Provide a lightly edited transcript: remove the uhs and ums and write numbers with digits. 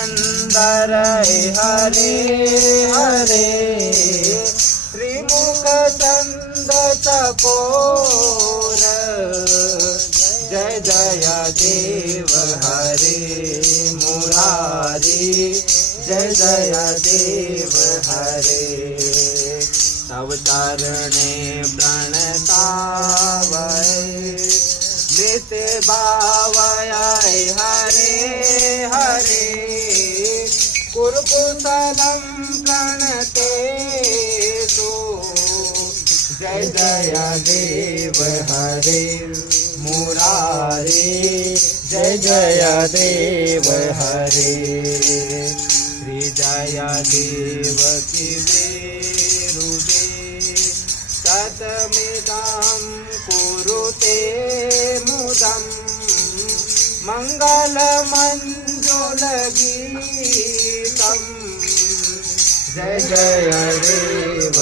अंदर हरे हरे त्रिमुख चंद चकोर जय जय देव हरे मुरारी जय जय देव हरे तव चरणे प्रणतावै नित्य भावय हरे हरे कुरुकुशलं प्रणतेषु जय जय देव हरे मुरारी जय जय देव हरे श्री जय देव की वेरुदे ततमिदं कुरुते मुदम् मंगलमंजुलगीतम् जय जय देव